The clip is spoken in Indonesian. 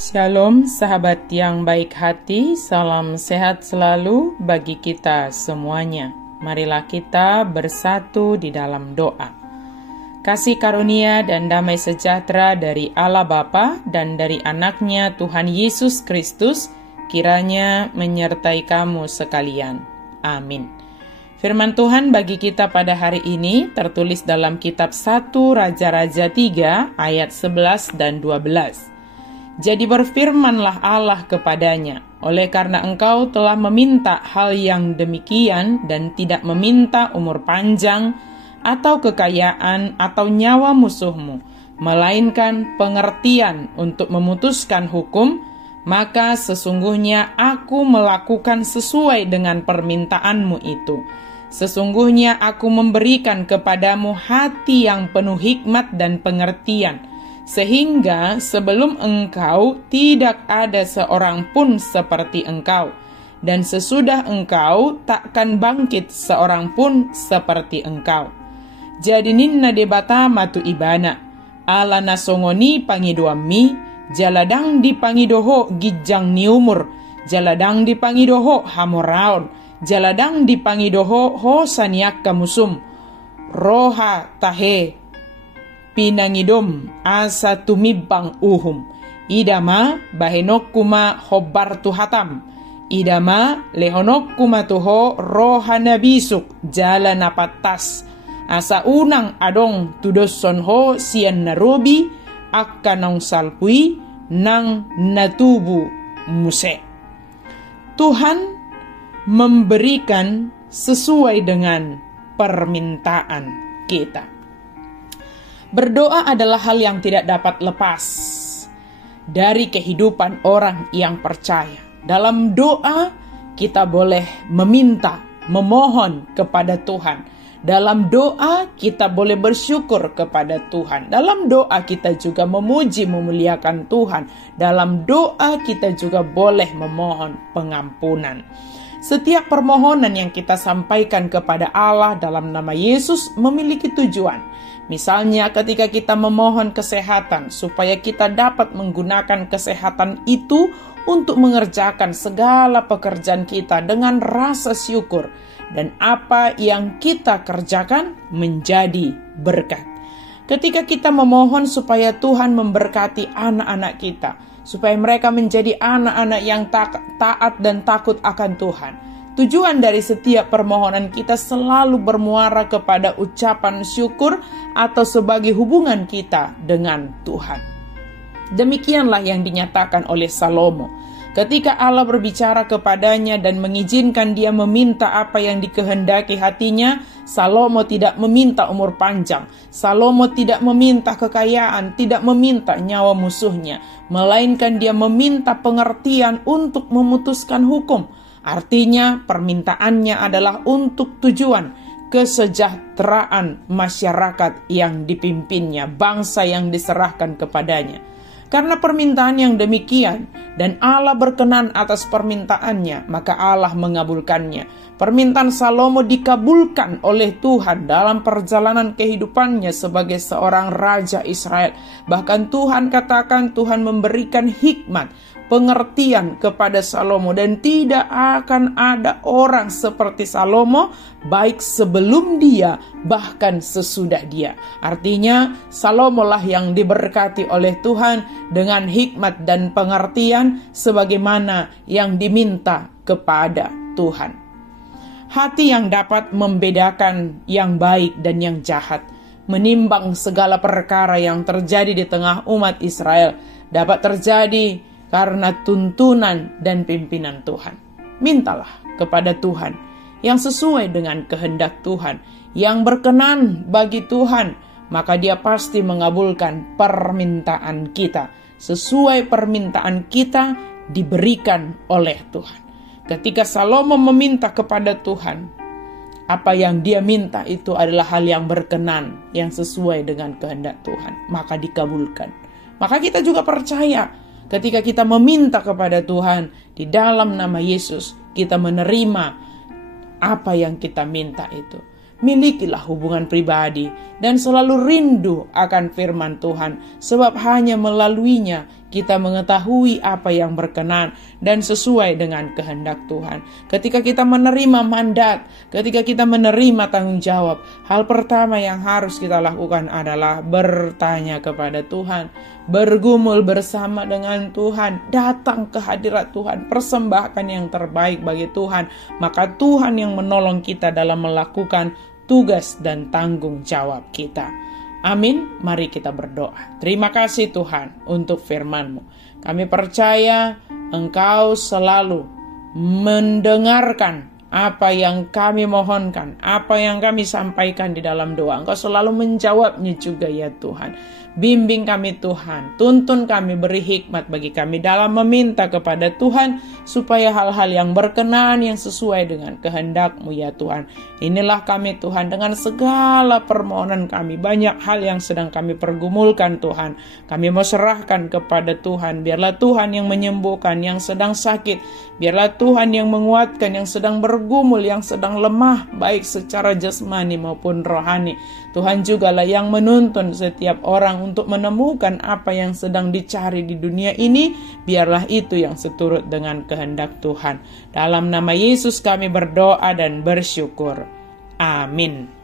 Shalom sahabat yang baik hati, salam sehat selalu bagi kita semuanya. Marilah kita bersatu di dalam doa. Kasih karunia dan damai sejahtera dari Allah Bapa dan dari anaknya Tuhan Yesus Kristus kiranya menyertai kamu sekalian. Amin. Firman Tuhan bagi kita pada hari ini tertulis dalam kitab 1 Raja-Raja 3 ayat 11 dan 12. Jadi berfirmanlah Allah kepadanya, oleh karena engkau telah meminta hal yang demikian dan tidak meminta umur panjang atau kekayaan atau nyawa musuhmu, melainkan pengertian untuk memutuskan hukum, maka sesungguhnya aku melakukan sesuai dengan permintaanmu itu. Sesungguhnya aku memberikan kepadamu hati yang penuh hikmat dan pengertian, sehingga sebelum engkau tidak ada seorang pun seperti engkau, dan sesudah engkau takkan bangkit seorang pun seperti engkau. Jadi ninna debata matu ibana, ala nasongoni pangidoami, jaladang di pangidoho gijang niumur, jaladang di pangidoho hamoraon, jaladang di pangidoho ho saniak kamusum, roha tahe, pinangidom asa tumibang uhum, idama bahenok kuma hobar tuhatam, idama lehonok kuma tuho rohana bisuk jala napatas, asa unang adong tudoson ho sian narobi akka nang salpui nang natubu muse. Tuhan memberikan sesuai dengan permintaan kita. Berdoa adalah hal yang tidak dapat lepas dari kehidupan orang yang percaya. Dalam doa kita boleh meminta, memohon kepada Tuhan. Dalam doa kita boleh bersyukur kepada Tuhan. Dalam doa kita juga memuji, memuliakan Tuhan. Dalam doa kita juga boleh memohon pengampunan. Setiap permohonan yang kita sampaikan kepada Allah dalam nama Yesus memiliki tujuan. Misalnya ketika kita memohon kesehatan, supaya kita dapat menggunakan kesehatan itu untuk mengerjakan segala pekerjaan kita dengan rasa syukur. Dan apa yang kita kerjakan menjadi berkat. Ketika kita memohon supaya Tuhan memberkati anak-anak kita, supaya mereka menjadi anak-anak yang taat dan takut akan Tuhan. Tujuan dari setiap permohonan kita selalu bermuara kepada ucapan syukur atau sebagai hubungan kita dengan Tuhan. Demikianlah yang dinyatakan oleh Salomo. Ketika Allah berbicara kepadanya dan mengizinkan dia meminta apa yang dikehendaki hatinya, Salomo tidak meminta umur panjang. Salomo tidak meminta kekayaan, tidak meminta nyawa musuhnya, melainkan dia meminta pengertian untuk memutuskan hukum. Artinya permintaannya adalah untuk tujuan kesejahteraan masyarakat yang dipimpinnya, bangsa yang diserahkan kepadanya. Karena permintaan yang demikian dan Allah berkenan atas permintaannya, maka Allah mengabulkannya. Permintaan Salomo dikabulkan oleh Tuhan dalam perjalanan kehidupannya sebagai seorang raja Israel. Bahkan Tuhan katakan Tuhan memberikan hikmat, pengertian kepada Salomo, dan tidak akan ada orang seperti Salomo baik sebelum dia bahkan sesudah dia. Artinya Salomo lah yang diberkati oleh Tuhan dengan hikmat dan pengertian sebagaimana yang diminta kepada Tuhan. Hati yang dapat membedakan yang baik dan yang jahat, menimbang segala perkara yang terjadi di tengah umat Israel, dapat terjadi karena tuntunan dan pimpinan Tuhan. Mintalah kepada Tuhan yang sesuai dengan kehendak Tuhan, yang berkenan bagi Tuhan, maka Dia pasti mengabulkan permintaan kita. Sesuai permintaan kita diberikan oleh Tuhan. Ketika Salomo meminta kepada Tuhan, apa yang dia minta itu adalah hal yang berkenan, yang sesuai dengan kehendak Tuhan, maka dikabulkan. Maka kita juga percaya ketika kita meminta kepada Tuhan di dalam nama Yesus, kita menerima apa yang kita minta itu. Milikilah hubungan pribadi dan selalu rindu akan firman Tuhan, sebab hanya melaluinya kita mengetahui apa yang berkenan dan sesuai dengan kehendak Tuhan. Ketika kita menerima mandat, ketika kita menerima tanggung jawab, hal pertama yang harus kita lakukan adalah bertanya kepada Tuhan, bergumul bersama dengan Tuhan, datang ke hadirat Tuhan, persembahkan yang terbaik bagi Tuhan. Maka Tuhan yang menolong kita dalam melakukan tugas dan tanggung jawab kita. Amin. Mari kita berdoa. Terima kasih Tuhan untuk firman-Mu. Kami percaya Engkau selalu mendengarkan apa yang kami mohonkan, apa yang kami sampaikan di dalam doa. Engkau selalu menjawabnya juga ya Tuhan. Bimbing kami Tuhan, tuntun kami, beri hikmat bagi kami dalam meminta kepada Tuhan, supaya hal-hal yang berkenan, yang sesuai dengan kehendak-Mu ya Tuhan. Inilah kami Tuhan, dengan segala permohonan kami, banyak hal yang sedang kami pergumulkan Tuhan. Kami mau serahkan kepada Tuhan, biarlah Tuhan yang menyembuhkan yang sedang sakit, biarlah Tuhan yang menguatkan yang sedang bergumul, yang sedang lemah, baik secara jasmani maupun rohani. Tuhan jugalah yang menuntun setiap orang untuk menemukan apa yang sedang dicari di dunia ini. Biarlah itu yang seturut dengan kehendak Tuhan. Dalam nama Yesus kami berdoa dan bersyukur. Amin.